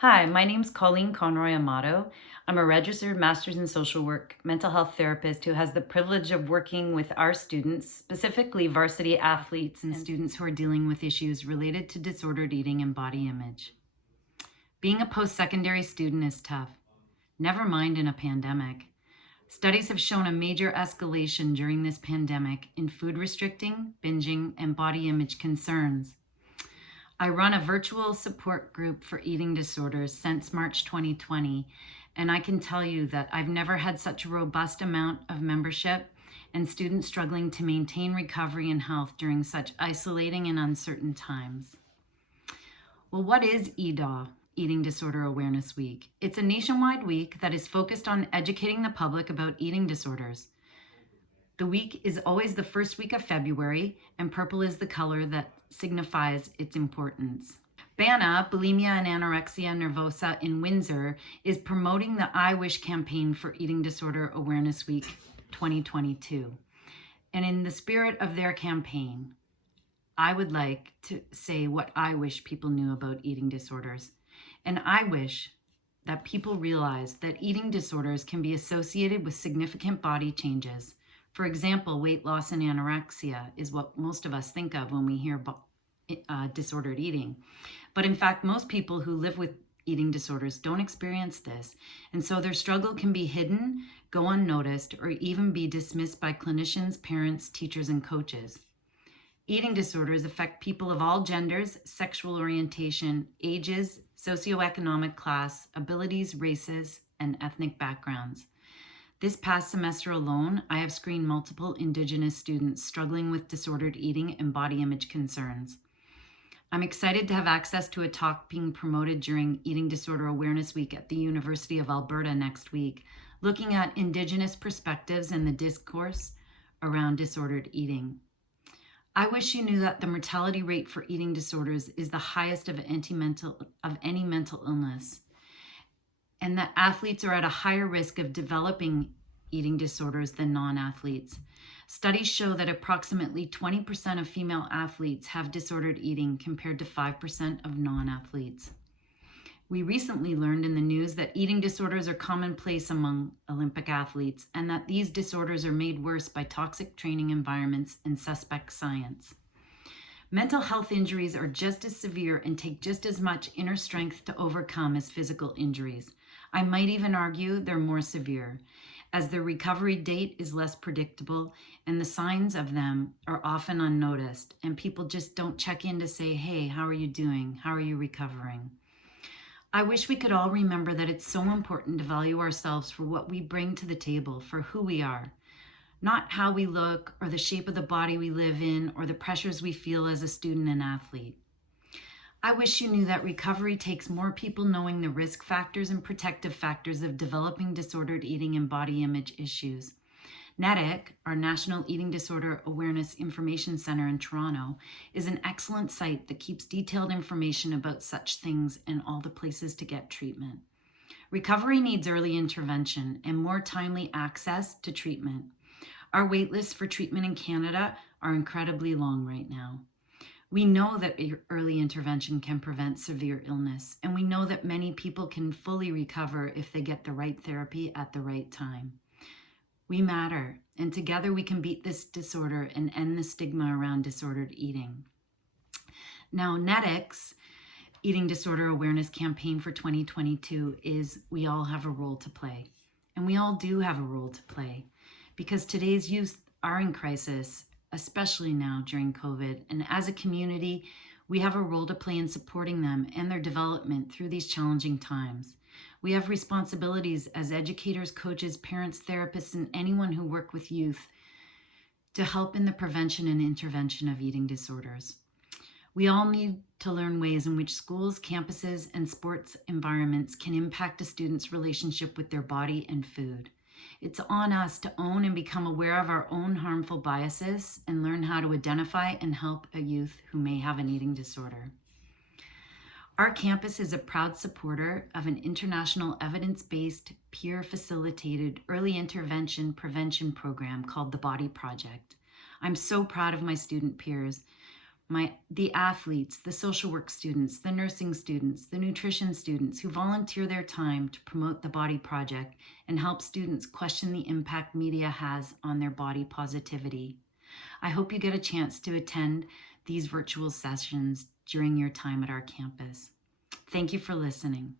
Hi, my name's Colleen Conroy Amato. I'm a registered master's in social work mental health therapist who has the privilege of working with our students, specifically varsity athletes and students who are dealing with issues related to disordered eating and body image. Being a post-secondary student is tough, never mind in a pandemic. Studies have shown a major escalation during this pandemic in food restricting, binging, and body image concerns. I run a virtual support group for eating disorders since March 2020, and I can tell you that I've never had such a robust amount of membership and students struggling to maintain recovery and health during such isolating and uncertain times. Well, what is EDAW, Eating Disorder Awareness Week? It's a nationwide week that is focused on educating the public about eating disorders. The week is always the first week of February, and purple is the color that signifies its importance. BANA, Bulimia and Anorexia Nervosa in Windsor, is promoting the I Wish campaign for Eating Disorder Awareness Week 2022. And in the spirit of their campaign, I would like to say what I wish people knew about eating disorders. And I wish that people realize that eating disorders can be associated with significant body changes. For example, weight loss and anorexia is what most of us think of when we hear disordered eating. But in fact, most people who live with eating disorders don't experience this. And so their struggle can be hidden, go unnoticed, or even be dismissed by clinicians, parents, teachers, and coaches. Eating disorders affect people of all genders, sexual orientation, ages, socioeconomic class, abilities, races, and ethnic backgrounds. This past semester alone, I have screened multiple Indigenous students struggling with disordered eating and body image concerns. I'm excited to have access to a talk being promoted during Eating Disorder Awareness Week at the University of Alberta next week, looking at Indigenous perspectives and the discourse around disordered eating. I wish you knew that the mortality rate for eating disorders is the highest of any mental illness, and that athletes are at a higher risk of developing eating disorders than non-athletes. Studies show that approximately 20% of female athletes have disordered eating compared to 5% of non-athletes. We recently learned in the news that eating disorders are commonplace among Olympic athletes and that these disorders are made worse by toxic training environments and suspect science. Mental health injuries are just as severe and take just as much inner strength to overcome as physical injuries. I might even argue they're more severe, as their recovery date is less predictable and the signs of them are often unnoticed, and people just don't check in to say, hey, how are you doing? How are you recovering? I wish we could all remember that it's so important to value ourselves for what we bring to the table, for who we are, not how we look or the shape of the body we live in or the pressures we feel as a student and athlete. I wish you knew that recovery takes more people knowing the risk factors and protective factors of developing disordered eating and body image issues. NEDIC, our National Eating Disorder Awareness Information Center in Toronto, is an excellent site that keeps detailed information about such things and all the places to get treatment. Recovery needs early intervention and more timely access to treatment. Our wait lists for treatment in Canada are incredibly long right now. We know that early intervention can prevent severe illness, and we know that many people can fully recover if they get the right therapy at the right time. We matter, and together we can beat this disorder and end the stigma around disordered eating. Now, NEDIC's Eating Disorder Awareness Campaign for 2022 is We All Have a Role to Play. And we all do have a role to play, because today's youth are in crisis, especially now during COVID. And as a community, we have a role to play in supporting them and their development through these challenging times. We have responsibilities as educators, coaches, parents, therapists, and anyone who work with youth to help in the prevention and intervention of eating disorders. We all need to learn ways in which schools, campuses, and sports environments can impact a student's relationship with their body and food. It's on us to own and become aware of our own harmful biases and learn how to identify and help a youth who may have an eating disorder. Our campus is a proud supporter of an international evidence-based, peer-facilitated early intervention prevention program called the Body Project. I'm so proud of my student peers. the athletes, the social work students, the nursing students, the nutrition students who volunteer their time to promote the Body Project and help students question the impact media has on their body positivity. I hope you get a chance to attend these virtual sessions during your time at our campus. Thank you for listening.